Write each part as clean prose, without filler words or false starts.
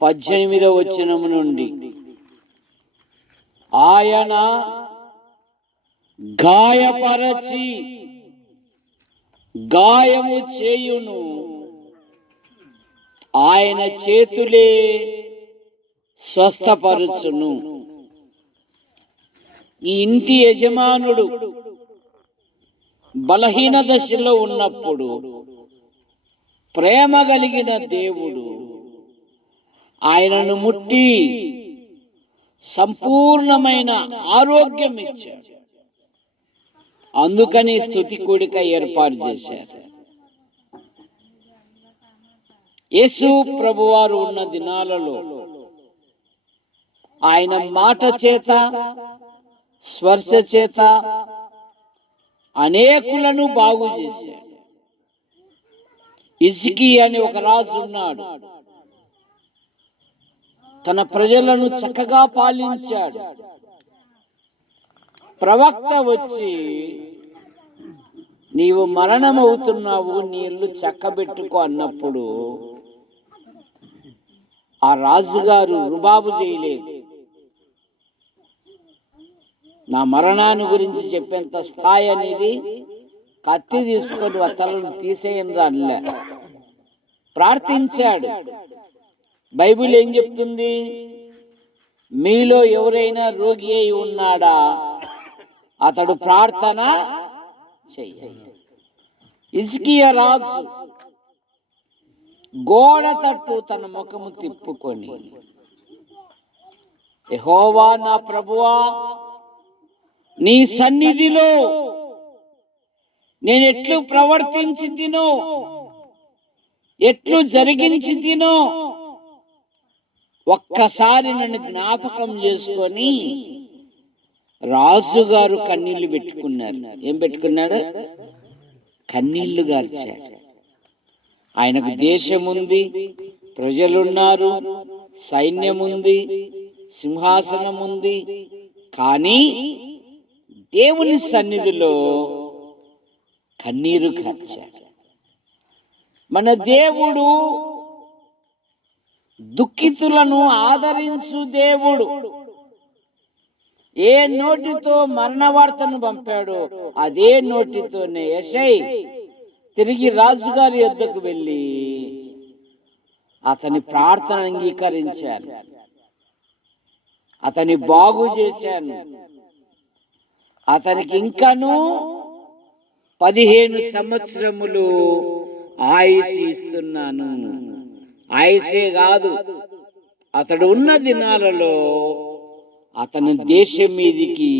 18వ వచనం నుండి, ఆయన గాయపరచి గాయము చేయును, ఆయన చేతులే స్వస్థపరచును. ఈ ఇంటి యజమానుడు బలహీన దశలో ఉన్నప్పుడు ప్రేమ కలిగిన దేవుడు ఆయనను ముట్టి సంపూర్ణమైన ఆరోగ్యం ఇచ్చాడు. అందుకని స్తుతి కూడిక ఏర్పాటు చేశారు. యేసు ప్రభువారు ఉన్న దినాలలో ఆయన మాట చేత, స్పర్శ చేత అనేకులను బాగు చేశాడు. హిజ్కియా అని ఒక రాజు ఉన్నాడు. తన ప్రజలను చక్కగా పాలించాడు. ప్రవక్త వచ్చి, నీవు మరణమవుతున్నావు, నీ ఇల్లు చక్కబెట్టుకో అన్నప్పుడు ఆ రాజుగారు రుబాబు చేయలేదు. నా మరణాన్ని గురించి చెప్పేంత స్థాయి అనేది కత్తి తీసుకొని ఆ తలను తీసేయని రాలే, ప్రార్థించాడు. బైబిల్ ఏం చెప్తుంది? మీలో ఎవరైనా రోగి అయి ఉన్నాడా, అతడు ప్రార్థన చెయ్యాలి. హిజ్కియా రాజు గోడ తట్టు తన ముఖము తిప్పుకొని, యెహోవా నా ప్రభువా, నీ సన్నిధిలో నేను ఎట్లు ప్రవర్తించి తినో, ఎట్లు జరిగించి తినో ఒక్కసారి నన్ను జ్ఞాపకం చేసుకొని, రాజుగారు కన్నీళ్లు పెట్టుకున్నారు. ఏం పెట్టుకున్నాడు? కన్నీళ్లు గార్చాడు. ఆయనకు దేశం ఉంది, ప్రజలున్నారు, సైన్యం ఉంది, సింహాసనం ఉంది. కానీ దేవుని సన్నిధిలో కన్నీరు కార్చాడు. మన దేవుడు దుఃఖితులను ఆదరించు దేవుడు. ఏ నోటితో మరణ వార్తను పంపాడో అదే నోటితోనే యెషై తిరిగి రాజుగారి యొద్దకు వెళ్ళి అతని ప్రార్థన అంగీకరించాను, అతని బాగు చేశాను, అతనికి ఇంకను 15 సంవత్సరములు ఆయుష్ ఇస్తున్నాను. ఆయుషే కాదు, అతడు ఉన్న దినాలలో అతని దేశం మీదికి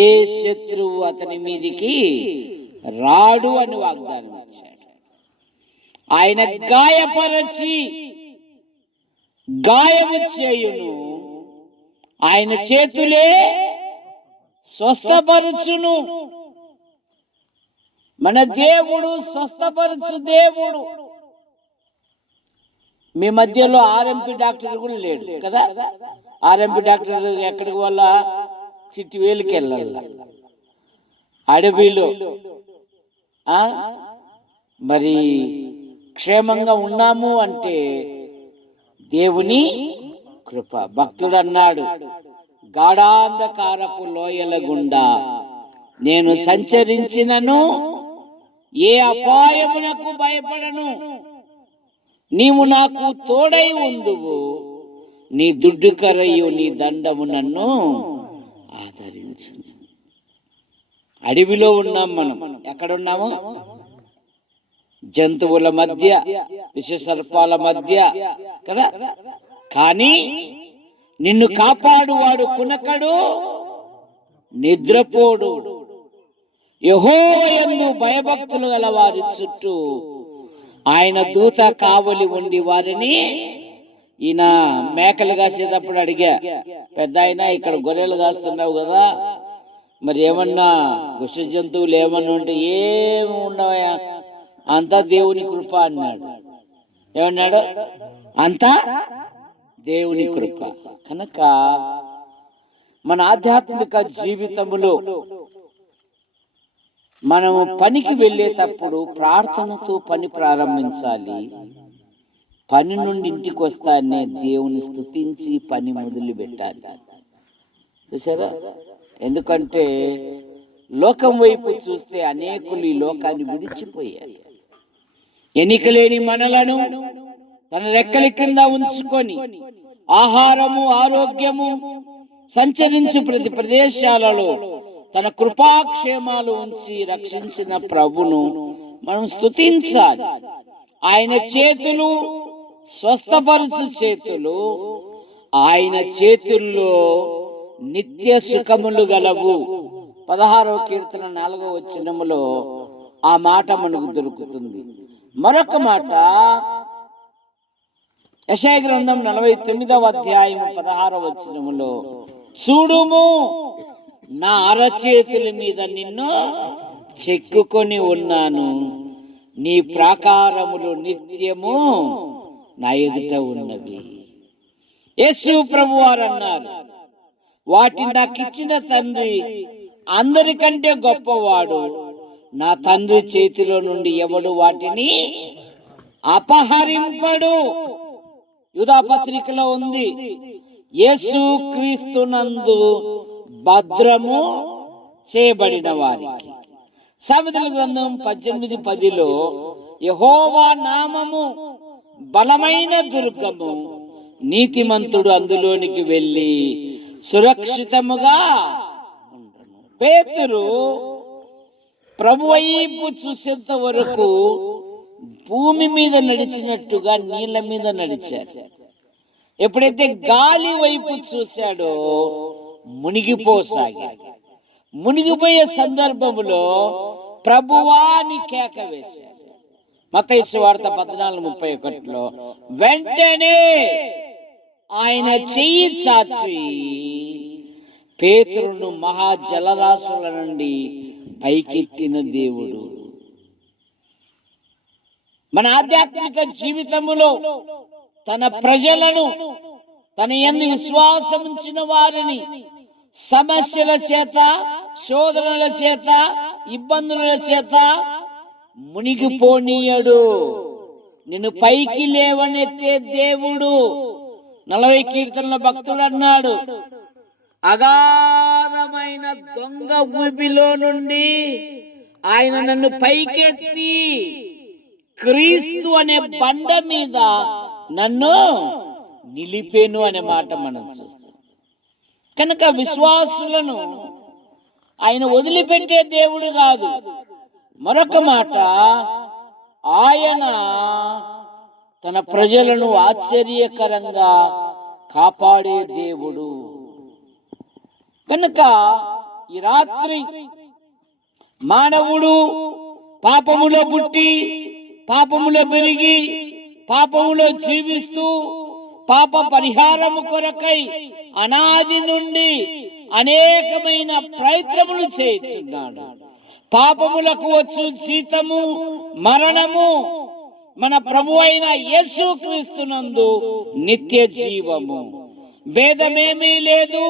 ఏ శత్రువు అతని మీదికి రాడు అని వాగ్దానం ఇచ్చాడు. ఆయన గాయపరచి గాయము చేయును, ఆయన చేతులే స్వస్థపరచును. మన దేవుడు స్వస్థపరచు దేవుడు. మీ మధ్యలో ఆర్ఎంపీ డాక్టర్ కూడా లేడు కదా. ఆర్ఎంపీ డాక్టర్ ఎక్కడికి వాళ్ళ చిట్టి వేలుకి వెళ్ళాల, అడవిలో. మరి క్షేమంగా ఉన్నాము అంటే దేవుని కృప. భక్తుడు అన్నాడు, గాఢాంధకారపు లోయల గుండా నేను సంచరించినను ఏ అపాయమునకు భయపడను, నీవు నాకు తోడై ఉందువు, నీ దుడ్డు కర్రయు నీ దండము నన్ను ఆదరించు. అడవిలో ఉన్నాం మనం. ఎక్కడున్నాము? జంతువుల మధ్య, విష సర్పాల మధ్య కదా. కానీ నిన్ను కాపాడువాడు కునకడు, నిద్రపోడు. యెహోవా యందు భయభక్తులు గల వారి చుట్టూ ఆయన దూత కావలి ఉండి వారిని. ఈయన మేకలు కాసేటప్పుడు అడిగా, పెద్ద ఆయన ఇక్కడ గొర్రెలు కాస్తున్నావు కదా, మరి ఏమన్నా విష జంతువులు ఏమన్నా ఉంటే ఏమి ఉండవయా, అంతా దేవుని కృప అన్నాడు. ఏమన్నాడు? అంతా దేవుని కృప. కనుక మన ఆధ్యాత్మిక జీవితంలో మనము పనికి వెళ్ళేటప్పుడు ప్రార్థనతో పని ప్రారంభించాలి. పని నుండి ఇంటికి వస్తానే దేవుని స్తుతించి పని మొదలు పెట్టాలి. చూసారా? ఎందుకంటే లోకం వైపు చూస్తే అనేకులు ఈ లోకాన్ని విడిచిపోయారు. ఎన్నిక లేని మనలను తన రెక్కల కింద ఉంచుకొని ఆహారము, ఆరోగ్యము, సంచరించు ప్రతి ప్రదేశాలలో తన కృపాక్షేమాలు ఉంచి రక్షించిన ప్రభును మనం స్తుతించాలి. ఆయన చేతులు స్వస్థపరచు చేతులు, ఆయన చేతుల్లో నిత్య సుఖములు గలవు. 16వ కీర్తన 4వ వచనములో ఆ మాట మనకు దొరుకుతుంది. మరొక మాట యెషయా గ్రంథం 49వ అధ్యాయం 16వ వచనములో, చూడుము నా అరచేతుల మీద నిన్ను చెక్కుకొని ఉన్నాను, నీ ప్రాకారములు నిత్యము నా ఎదుట ఉన్నవి. యేసు ప్రభువారు అన్నారు, వాటిని నాకు ఇచ్చిన తండ్రి అందరికంటే గొప్పవాడు, నా తండ్రి చేతిలో నుండి ఎవడు వాటిని అపహరింపడు. యూదా పత్రికలో ఉంది, యేసు క్రీస్తునందు భద్రము చేయబడిన వారికి. సామెతల గ్రంథం 18:10లో, యెహోవా నామము బలమైన దుర్గము, నీతిమంతుడు అందులోనికి వెళ్ళి సురక్షితముగా ఉండను. పేతురు ప్రభు వైపు చూసేంత వరకు భూమి మీద నడిచినట్టుగా నీళ్ళ మీద నడిచాడు. ఎప్పుడైతే గాలి వైపు చూశాడో మునిగిపోసాగాడు. మునిగిపోయే సందర్భంలో ప్రభువా అని కేక వేశాడు. మత్తయి సువార్త 14:31లో, వెంటనే ఆయన చెయ్యి చాచి పేతురును మహాజలరాశుల నుండి పైకెత్తిన దేవుడు. మన ఆధ్యాత్మిక జీవితములో తన ప్రజలను, తన యందు విశ్వాసం ఉంచిన వారిని సమస్యల చేత, శోధనల చేత, ఇబ్బందుల చేత మునిగిపోనీయడు. నిన్ను పైకి లేవనెత్తే దేవుడు. 40 కీర్తనల భక్తుడు అన్నాడు, అగాధమైన దొంగ ఊబిలో నుండి ఆయన నన్ను పైకెత్తి క్రీస్తు అనే బండ మీద నన్ను నిలిపేను అనే మాట మనం చూస్తాం. కనుక విశ్వాసులను ఆయన వదిలిపెట్టే దేవుడు కాదు. మరొక మాట, ఆయన తన ప్రజలను ఆశ్చర్యకరంగా కాపాడే దేవుడు. కనుక ఈ రాత్రి మానవుడు పాపములో పుట్టి, పాపములో పెరిగి, పాపములో జీవిస్తూ, పాప పరిహారము కొరకై అనాది నుండి అనేకమైన ప్రయత్నములు చేస్తున్నాడు. పాపములకు వచ్చు జీతము మరణము, మన ప్రభు అయిన యేసు క్రీస్తునందు నిత్య జీవము. భేదమేమీ లేదు,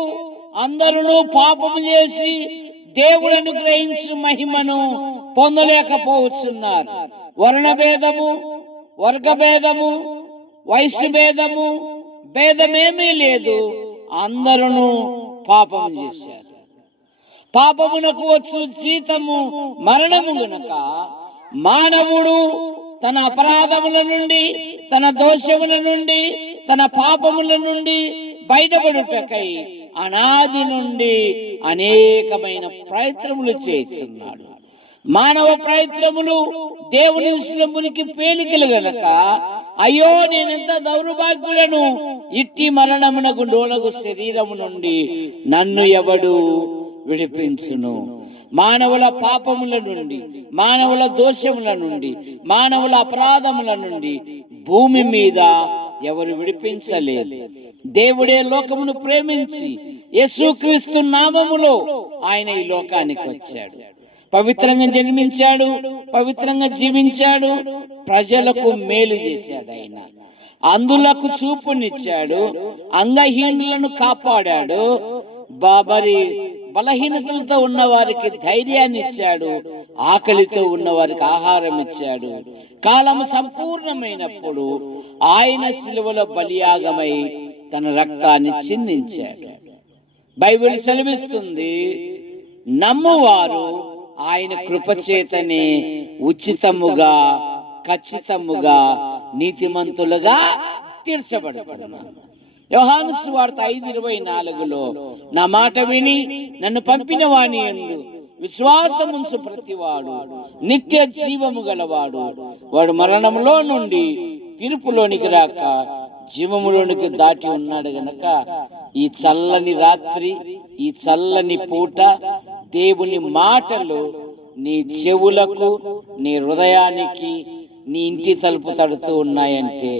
అందరూ పాపము చేసి దేవుడను గ్రహించు మహిమను పొందలేకపోతున్నారు. వర్ణభేదము, వర్గభేదము, వయసు భేదము, భేదమేమీ లేదు, అందరూ పాపము చేశారు. పాపమునకు వచ్చు జీతము మరణము గనుక మానవుడు తన అపరాధముల నుండి, తన దోషముల నుండి, తన పాపముల నుండి బయటపడుటకై అనాది నుండి అనేకమైన ప్రయత్నములు చేస్తున్నాడు. మానవ ప్రయత్నములు దేవుని దృష్టికి పేలికలు గనక, అయ్యో నేనెంత దౌర్భాగ్యులను, ఇట్టి మరణమునకు లోనగు శరీరము నుండి నన్ను ఎవడు విడిపించును? మానవుల పాపముల నుండి, మానవుల దోషముల నుండి, మానవుల అపరాధముల నుండి భూమి మీద ఎవరు విడిపించలేదు. దేవుడే లోకమును ప్రేమించి యేసుక్రీస్తు నామములో ఆయన ఈ లోకానికి వచ్చాడు. పవిత్రంగా జన్మించాడు, పవిత్రంగా జీవించాడు, ప్రజలకు మేలు చేశాడు. ఆయన అందులకు చూపునిచ్చాడు, అంగహీనులను కాపాడాడు, బలహీనతలతో ఉన్న వారికి ధైర్యాన్ని ఇచ్చాడు, ఆకలితో ఉన్న వారికి ఆహారం ఇచ్చాడు. కాలం సంపూర్ణమైనప్పుడు ఆయన శిలువలో బలియాగమై తన రక్తాన్ని చిందించాడు. బైబిల్ సెలవిస్తుంది, నమ్మువారు ఆయన కృపచేతనే ఉచితముగా ఖచ్చితముగా నీతిమంతులుగా తీర్చబడుతున్నారు. యోహాను సువార్త 5:24లో నా మాట విని నన్ను పంపిన వాని యందు విశ్వాసముంచు ప్రతివాడు నిత్య జీవము గలవాడు, వాడు మరణంలో నుండి తీర్పులోనికి రాక జీవములోనికి దాటి ఉన్నాడు గనక ఈ చల్లని రాత్రి, ఈ చల్లని పూట దేవుని మాటలు నీ చెవులకు, నీ హృదయానికి, నీ ఇంటి తలుపు తడుతూ ఉన్నాయంటే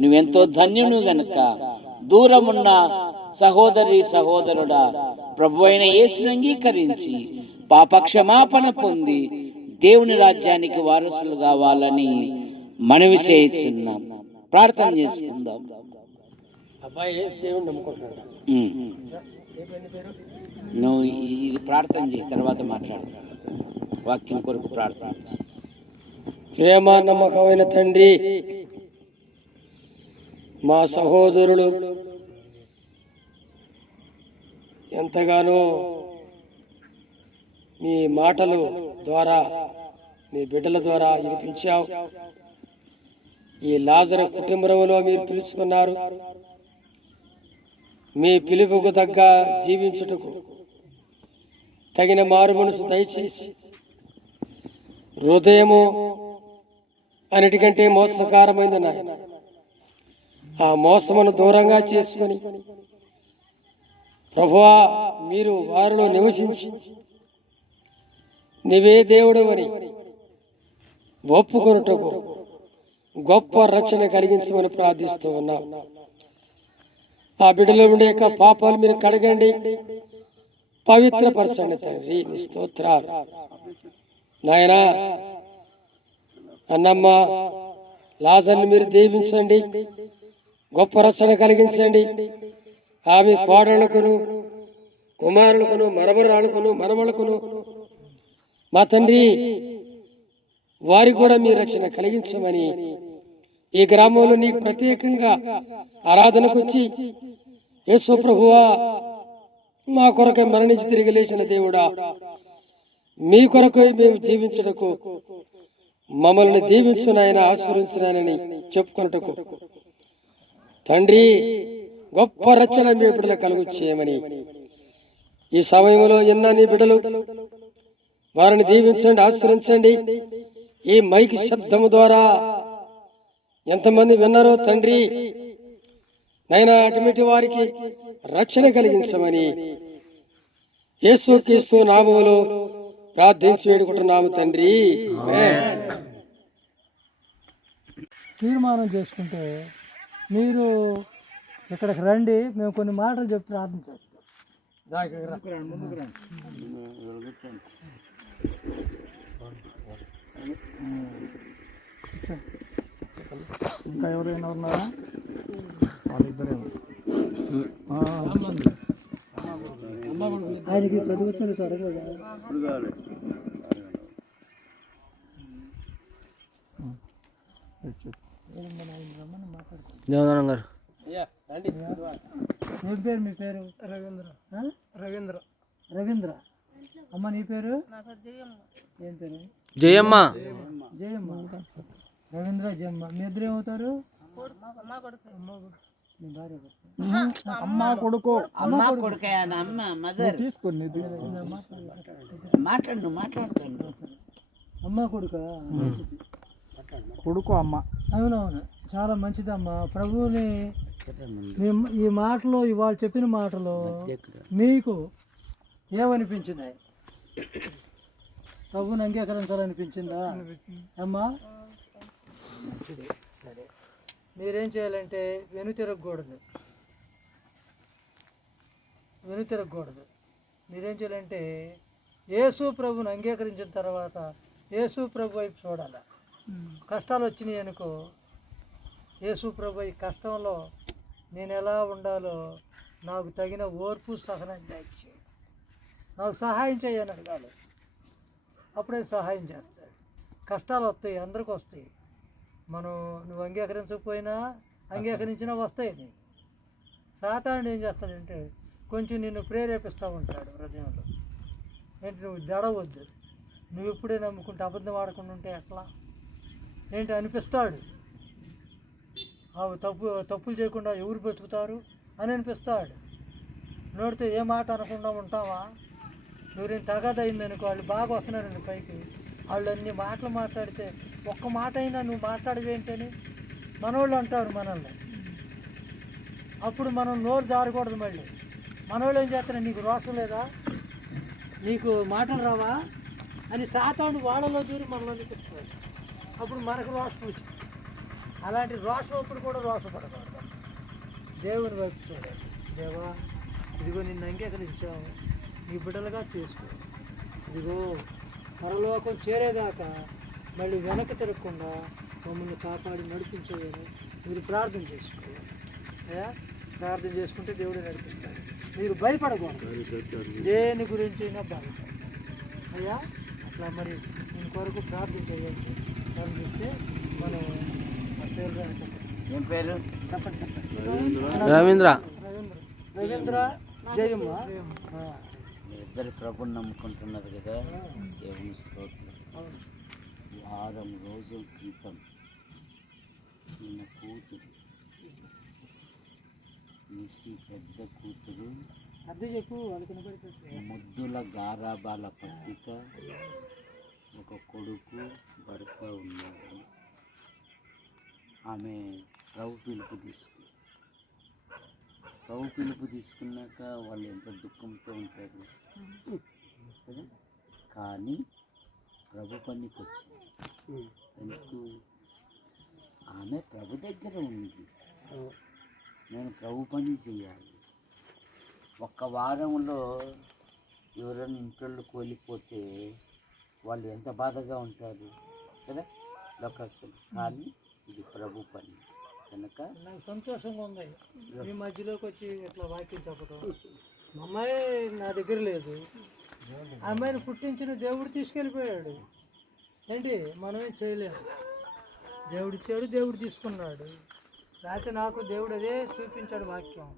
నువ్వెంతో ధన్యుడు గనక దూరమున్న సహోదరి సహోదరుడా, ప్రభు అయిన యేసుని అంగీకరించి పాపక్షమాపణ పొంది దేవుని రాజ్యానికి వారసులు కావాలని మనవి చేస్తున్నాం. ప్రార్థన చేసుకుందాం. నువ్వు ఇది ప్రార్థన చేయి, తర్వాత మాట్లాడు. వాక్యం కొరకు ప్రార్థన. ప్రేమ నమ్మకమైన తండ్రి, మా సహోదరులు ఎంతగానో మీ మాటలు ద్వారా, మీ బిడ్డల ద్వారా వినిపించావు. ఈ లాజరు కుటుంబంలో మీరు పిలుచుకున్నారు. మీ పిలుపుకు తగ్గ జీవించుటకు తగిన మారు మనసు దయచేసి, హృదయము అన్నిటికంటే మోసకరమైంది నాయన, ఆ మోసమును దూరంగా చేసుకొని ప్రభువా మీరు వారిలో నివసించి నీవే దేవుడు అని ఒప్పుకొనుటకు గొప్ప రక్షణ కలిగించమని ప్రార్థిస్తూ ఉన్నాం. ఆ బిడ్డలో ఉండే యొక్క పాపాలు మీరు కడగండి, పవిత్రపరచండి తండ్రి. నీ స్తోత్రాలు నాయనా. అన్నమ్మ లాజర్ని మీరు దీవించండి, గొప్ప రక్షణ కలిగించండి. ఆమె కోడళ్లకును, కుమారులకును, మరమరాళ్ళకును, మనవళ్లకును మా తండ్రి వారికి కూడా మీ రక్షణ కలిగించమని ఈ గ్రామంలో నీకు ప్రత్యేకంగా ఆరాధనకు వచ్చి, యేసు ప్రభువా మా కొరకై మరణించి తిరిగి లేచిన దేవుడా, మీ కొరకు మేము జీవించుటకు మమ్మల్ని దీవించునాయన, ఆశీర్వదించునాయనని చెప్పుకొనుటకు తండ్రి గొప్ప రక్షణ మీ బిడ్డలు కలుగు చేయమని ఈ సమయంలో ఎన్న నీ బిడ్డలు వారిని దీవించండి, ఆశీర్వదించండి. ఈ మైక్ శబ్దము ద్వారా ఎంతమంది విన్నారో తండ్రి నైనా అటువంటి వారికి రక్షణ కలిగించమని యేసుక్రీస్తు నామములో ప్రార్థించి వేడుకుంటున్నాము తండ్రి. తీర్మానం చేసుకుంటే మీరు ఇక్కడికి రండి, మేము కొన్ని మాటలు చెప్పి ప్రార్థన చేస్తాం. ఇంకా ఎవరైనా ఉన్నారా? వాళ్ళిద్దరే. ఆయనకి చదువుతుంది చదవగా. దేవదానం గారు ఏం పేరు మీ పేరు? రవీంద్ర. రవీంద్ర. రవీంద్ర. అమ్మ నీ పేరు? ఏం పేరు? జయమ్మ. జయమ్మ. రవీంద్ర, జయమ్మ. మీ ఇద్దరు ఏమవుతారు? అమ్మ కొడుకు. అమ్మ కొడుకు అమ్మ మదర్. తీసుకొని మాట్లాడుతుండు. అమ్మ కొడుక, కొడుకు అమ్మ. అవునవును, చాలా మంచిదమ్మా. ప్రభువుని ఈ మాటలు, ఇవాళ చెప్పిన మాటలు మీకు ఏమనిపించినాయి? ప్రభువుని అంగీకరించాలనిపించిందా అమ్మా? సరే, మీరేం చేయాలంటే వెనుతిరగకూడదు. మీరేం చేయాలంటే యేసు ప్రభుని అంగీకరించిన తర్వాత యేసు ప్రభు వైపు చూడాలి. కష్టాలు వచ్చినాయి అనుకో, యేసు ప్రభు ఈ కష్టంలో నేను ఎలా ఉండాలో నాకు తగిన ఓర్పు సహనం దయచేయి. నాకు సహాయం చేయని అడగాలి, అప్పుడే సహాయం చేస్తాడు. కష్టాలు వస్తాయి, అందరికి వస్తాయి. నువ్వు అంగీకరించకపోయినా అంగీకరించినా వస్తాయి. నీకు సాతానుడు ఏం చేస్తాడంటే కొంచెం నిన్ను ప్రేరేపిస్తూ ఉంటాడు హృదయంలో. ఏంటి, నువ్వు జడవద్దు, నువ్వు ఎప్పుడే నమ్ముకుంటే అబద్ధం ఆడకుండా ఉంటే ఎట్లా ఏంటి అనిపిస్తాడు. తప్పులు చేయకుండా ఎవరు బతుకుతారు అని అనిపిస్తాడు. నోడితే ఏ మాట అనకుండా ఉంటావా? ఎవరైనా తగదయిందనుకో, వాళ్ళు బాగా వస్తున్నారండి పైకి, వాళ్ళు అన్ని మాటలు మాట్లాడితే ఒక్క మాట అయినా నువ్వు మాట్లాడవేంటని మనోళ్ళు అంటారు మనల్ని. అప్పుడు మనం నోరు జారకూడదు. మళ్ళీ మనోళ్ళు ఏం చేస్తారు, నీకు రోషం లేదా, నీకు మాటలు రావా అని సాతాను వాళ్ళలో దూరి మనలో చెప్తాడు. అప్పుడు మనకు రోషం వచ్చింది. అలాంటి రోషం అప్పుడు కూడా రోషపడకూడదు. దేవుని వైపు చూడాలి. దేవా, ఇదిగో నిన్ను అంగీకరించావు, నీ బిడ్డలుగా తీసుకో. ఇదిగో పరలోకం చేరేదాకా మళ్ళీ వెనక్కి తిరగకుండా మమ్మల్ని కాపాడి నడిపించేదని మీరు ప్రార్థన చేసుకోవాలి. అయ్యా, ప్రార్థన చేసుకుంటే దేవుడు నడిపిస్తాడు. మీరు భయపడకూడదు, దేని గురించి అయినా భయపడదు. అయ్యా, అట్లా మరి దీని కొరకు ప్రార్థన చేయండి. ప్రార్థిస్తే మనం ఆ పేరు ఏం పేరు? చెప్పండి. రవీంద్ర. రవీంద్ర జయమ్మ. ఇద్దరు ప్రభుని నమ్ముకుంటున్నారు కదా, దేవుని స్తోత్రం. వారం రోజుల క్రితం ఈయన కూతురు నిసి, పెద్ద కూతురు, అద్దె చెప్పు వాళ్ళకి ముద్దుల గారాబాల పట్టిక, ఒక కొడుకు భర్త ఉన్నారు. ఆమె ప్రభు పిలుపు తీసుకున్నాక వాళ్ళు ఎంత దుఃఖంతో ఉంటారు కదా. కానీ ప్రభు పనికి వచ్చింది. ఎందుకు? ఆమె ప్రభు దగ్గర ఉంది. నేను ప్రభు పని చేయాలి. ఒక్క వారంలో ఎవరైనా ఇంట్లో కోల్పోతే వాళ్ళు ఎంత బాధగా ఉంటారు కదా లోకస్తులు. కానీ ఇది ప్రభు పని కనుక నాకు సంతోషంగా ఉంది. మీ మధ్యలోకి వచ్చి ఇట్లా వాక్యం చెప్పడం. మా అమ్మాయి నా దగ్గర లేదు, ఆ అమ్మాయిని పుట్టించిన దేవుడు తీసుకెళ్ళిపోయాడు. ఏంటి, మనమే చేయలేము. దేవుడు ఇచ్చాడు, దేవుడు తీసుకున్నాడు. లేకపోతే నాకు దేవుడు అదే చూపించాడు వాక్యం.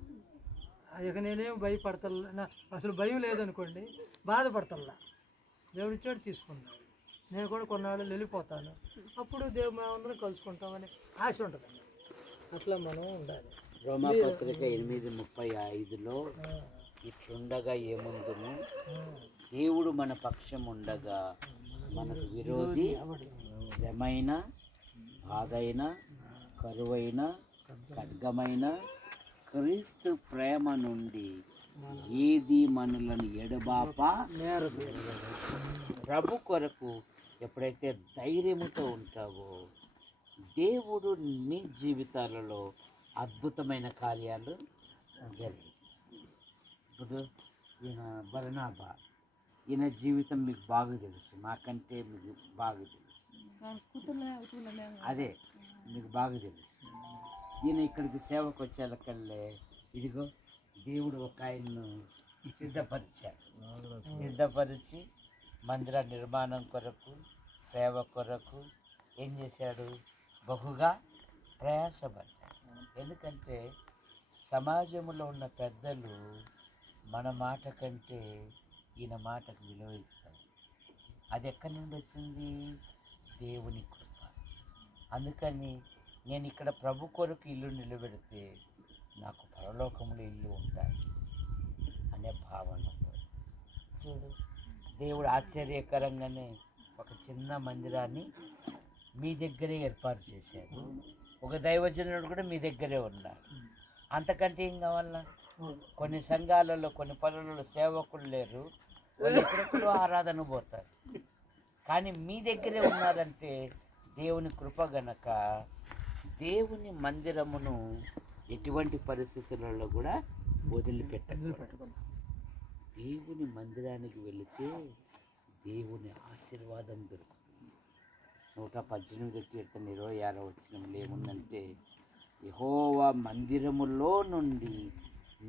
ఇక నేనేం భయపడతల్లా, అసలు భయం లేదనుకోండి, బాధపడతల్లా. దేవుడు ఇచ్చాడు, తీసుకున్నాడు. నేను కూడా కొన్నాళ్ళు వెళ్ళిపోతాను, అప్పుడు మేమందరం కలుసుకుంటామని ఆశ ఉంటుంది. అట్లా మనం ఉండాలి. రోమాపత్రిక 8:35లో ఇట్లుండగా ఏముందును, దేవుడు మన పక్షం ఉండగా మనకు విరోధి శ్రమైన, బాధైన, కరువైన, ఖడ్గమైన, క్రీస్తు ప్రేమ నుండి ఏది మనలను ఎడబాప నేరదు. ప్రభు కొరకు ఎప్పుడైతే ధైర్యముతో ఉంటావో దేవుడు మీ జీవితాలలో అద్భుతమైన కార్యాలు జరిగిస్తాయి. ఇప్పుడు ఈయన బర్నబా, ఈయన జీవితం మీకు బాగా తెలుసు, నాకంటే మీకు బాగా తెలుసు. అదే మీకు బాగా తెలుసు. ఈయన ఇక్కడికి సేవకు వచ్చేళ్ళకల్లే ఇదిగో దేవుడు ఒక ఆయన్ను సిద్ధపరిచి మందిర నిర్మాణం కొరకు, సేవ కొరకు ఏం చేశాడు? బహుగా ప్రయాసపడ్డాడు. ఎందుకంటే సమాజంలో ఉన్న పెద్దలు మన మాట కంటే ఈయన మాటకు విలువ ఇస్తారు. అది ఎక్కడి నుండి వచ్చింది? దేవుని కృప. అందుకని నేను ఇక్కడ ప్రభు కొరకు ఇల్లు నిలబెడితే నాకు పరలోకంలో ఇల్లు ఉంటాయి అనే భావన. చూడు, దేవుడు ఆశ్చర్యకరంగానే ఒక చిన్న మందిరాన్ని మీ దగ్గరే ఏర్పాటు చేశాడు. ఒక దైవజనుడు కూడా మీ దగ్గరే ఉన్నారు. అంతకంటే ఏం కావాలా? కొన్ని సంఘాలలో, కొన్ని పనులలో సేవకులు లేరు, వాళ్ళు ఎక్కడెక్కడో ఆరాధన పోతారు. కానీ మీ దగ్గరే ఉన్నారంటే దేవుని కృప గనక దేవుని మందిరమును ఎటువంటి పరిస్థితులలో కూడా వదిలిపెట్టకూడదు. దేవుని మందిరానికి వెళితే దేవుని ఆశీర్వాదం దొరుకుతుంది. 118 కీర్తన 26వ వచనంలో ఏముందంటే, యెహోవా మందిరములో నుండి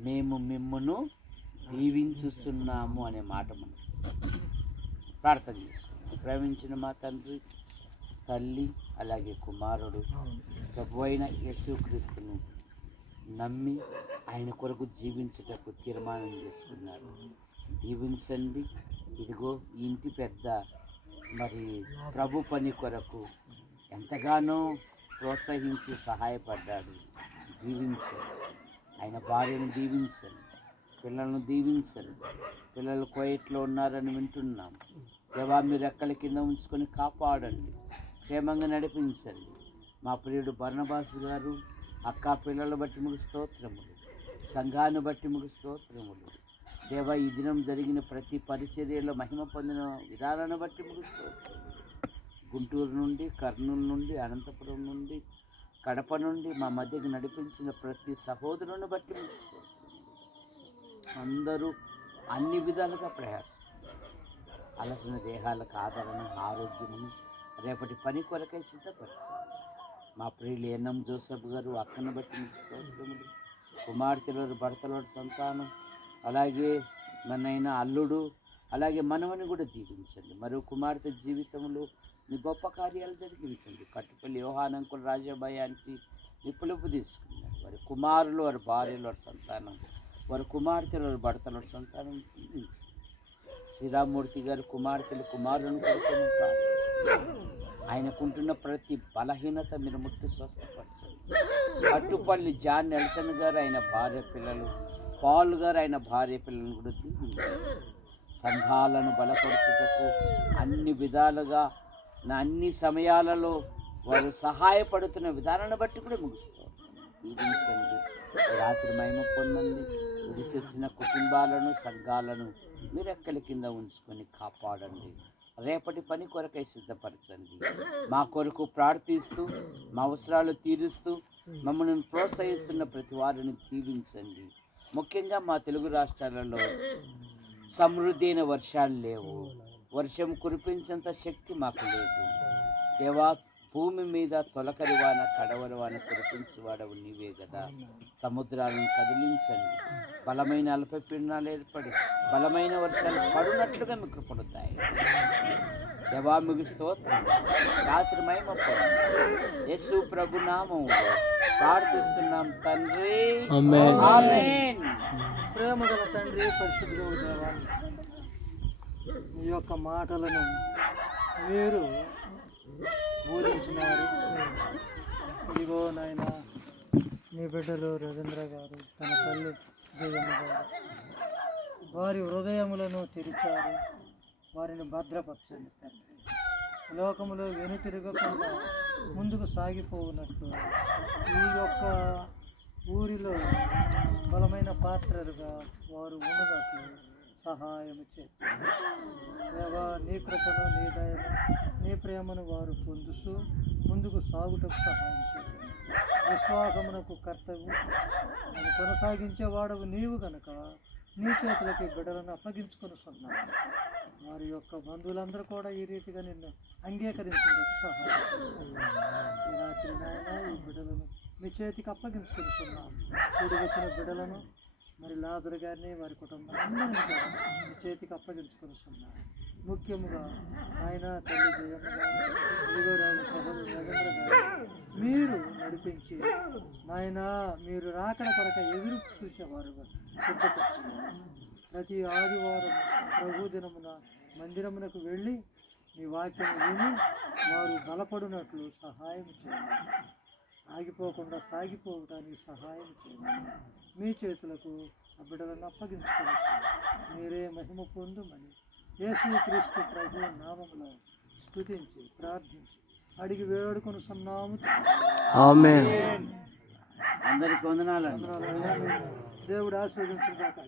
మేము మిమ్మును దీవించుచున్నాము అనే మాట మనం ప్రార్థన చేసుకున్నాం. ప్రేమించిన మా తండ్రి, తల్లి, అలాగే కుమారుడు ప్రభు అయిన యేసుక్రీస్తును నమ్మి ఆయన కొరకు జీవించుటకు తీర్మానం చేసుకున్నారు. దీవించండి. ఇదిగో ఈ ఇంటి పెద్ద మరి ప్రభు పని కొరకు ఎంతగానో ప్రోత్సహించి సహాయపడ్డాడు. దీవించండి. ఆయన భార్యను దీవించండి, పిల్లలను దీవించండి. పిల్లలు కోయట్లో ఉన్నారని వింటున్నాం. దేవా, మీరు రెక్కల కింద ఉంచుకొని కాపాడండి, క్షేమంగా నడిపించండి. మా ప్రియుడు బర్నబాసు గారు అక్క పిల్లలు బట్టి మీకు స్తోత్రములు, సంఘాన్ని బట్టి మీకు స్తోత్రములు. దేవా, ఈ దినం జరిగిన ప్రతి పరిచర్యలో మహిమ పొందిన విధానాన్ని బట్టి మీకు స్తోత్రం. గుంటూరు నుండి, కర్నూలు నుండి, అనంతపురం నుండి, కడప నుండి మా మధ్యకి నడిపించిన ప్రతి సహోదరుని బట్టి మీకు స్తోత్రం. అందరూ అన్ని విధాలుగా ప్రయాసం, అలసిన దేహాలకు ఆదరణ, ఆరోగ్యమును రేపటి పని కొరకై సిద్ధపరుస్తారు. మా ప్రియులు ఎన్ఎం జోసఫ్ గారు అక్కను బట్టి మీకు స్తోత్రములు. కుమార్తెలు, భర్తల సంతానం, అలాగే మనైనా అల్లుడు, అలాగే మనవని కూడా దీవించండి. మరో కుమార్తె జీవితంలో మీ గొప్ప కార్యాలు జరిగించండి. కట్టుపల్లి యోహానంకులు రాజాభయానికి మీ పిలుపు తీసుకున్నారు. వారి కుమారులు, వారి భార్యలు, వారి సంతానం, వారి కుమార్తెలు, వారి భర్తల సంతానం దీవించండి. శ్రీరామూర్తి గారు కుమార్తెలు, కుమారులను కొడుకుని ప్రార్థిస్తున్నారు. ఆయనకుంటున్న ప్రతి బలహీనత మీరు ముట్టి స్వస్థపరచండి. కట్టుపల్లి జాన్ నెల్సన్ గారు ఆయన భార్య పిల్లలు, పాల్ గారు ఆయన భార్య పిల్లలను కూడా దీవించండి. సంఘాలను బలపరచుటకు అన్ని విధాలుగా అన్ని సమయాలలో వారు సహాయపడుతున్న విధానాన్ని బట్టి కూడా ముగిస్తారు. దీవించండి. రాత్రి మహిమ పొందండి. విడిచి వచ్చిన కుటుంబాలను, సంఘాలను మీరు ఎక్కల కింద ఉంచుకొని కాపాడండి. రేపటి పని కొరకై సిద్ధపరచండి. మా కొరకు ప్రార్థిస్తూ, మా అవసరాలు తీరుస్తూ మమ్మల్ని ప్రోత్సహిస్తున్న ప్రతి వారిని దీవించండి. ముఖ్యంగా మా తెలుగు రాష్ట్రాలలో సమృద్ధి అయిన వర్షాలు లేవు. వర్షం కురిపించేంత శక్తి మాకు లేదు. దేవా, భూమి మీద తొలకరి వాన, కడవరి వాన కురిపించేవాడవు నీవే కదా. సముద్రాలను కదిలించండి. బలమైన అల్పపీడనాలు ఏర్పడి బలమైన వర్షాలు పడినట్లుగా మీకు కృపడుతాయి. దేవా, మీకు స్తోత్రం. రాత్రి మహిమ యేసు ప్రభు నామములో ప్రార్థిస్తున్నాం తండ్రి, ఆమేన్. ప్రేమ గల తండ్రి, పరిశుద్ధుడు దేవా, ఈ యొక్క మాటలను మీరు బోధించినారు. ఇదిగో నాయన, నీ బిడ్డలు రవీంద్ర గారు, తన తల్లి జయమ్మ గారు, వారి హృదయములను తెరిచారు. వారిని భద్రపరచండి తండ్రి. లోకములో వెనుతిరగకుండా ముందుకు సాగిపోవునట్లు ఈ యొక్క ఊరిలో బలమైన పాత్రలుగా వారు ఉన్నట్లు సహాయం చేస్తారు. దేవా, నీ కృపను, నీ దయను, నీ ప్రేమను వారు పొందుతూ ముందుకు సాగుటకు సహాయం చేయండి. విశ్వాసమునకు కర్తవ్యం అని కొనసాగించేవాడవు నీవు గనక నీ చేతులకి బిడ్డలను అప్పగించుకొనిస్తున్నాను. వారి యొక్క బంధువులందరూ కూడా ఈ రీతిగా నిన్ను అంగీకరించేందుకు సహాయం చేయండి. ఈ రాత్రి నాయన ఈ బిడ్డలను మీ చేతికి అప్పగించుకుంటున్నాం. కూడి వచ్చిన బిడ్డలను, మరి లాజరు గారిని, వారి కుటుంబం అందరినీ కూడా మీ చేతికి అప్పగించుకొనిస్తున్నాను. ముఖ్యముగా ఆయన తల్లి జయమ్మ గారు, ఇదిగో రవీంద్ర గారు మీరు నడిపించి నాయన మీరు రాకడ కొరక ఎదురు చూసేవారుగా సిద్ధపరుచున్నారు. ప్రతి ఆదివారం ప్రభు దినమున మందిరమునకు వెళ్ళి మీ వాక్యం విని వారు బలపడినట్లు సహాయం చేయండి. ఆగిపోకుండా సాగిపోవడానికి సహాయం చేయండి. మీ చేతులకు ఆ బిడ్డలను అప్పగించుకోవచ్చు. మీరే మహిమ పొందుమని యేసుక్రీస్తు ప్రభు నామములో స్తుతించి ప్రార్థించి అడిగి వేడుకొనుచున్నాము. ఆమేన్. అందరికీ వందనాలు. దేవుడు ఆశీర్వదించుగాక.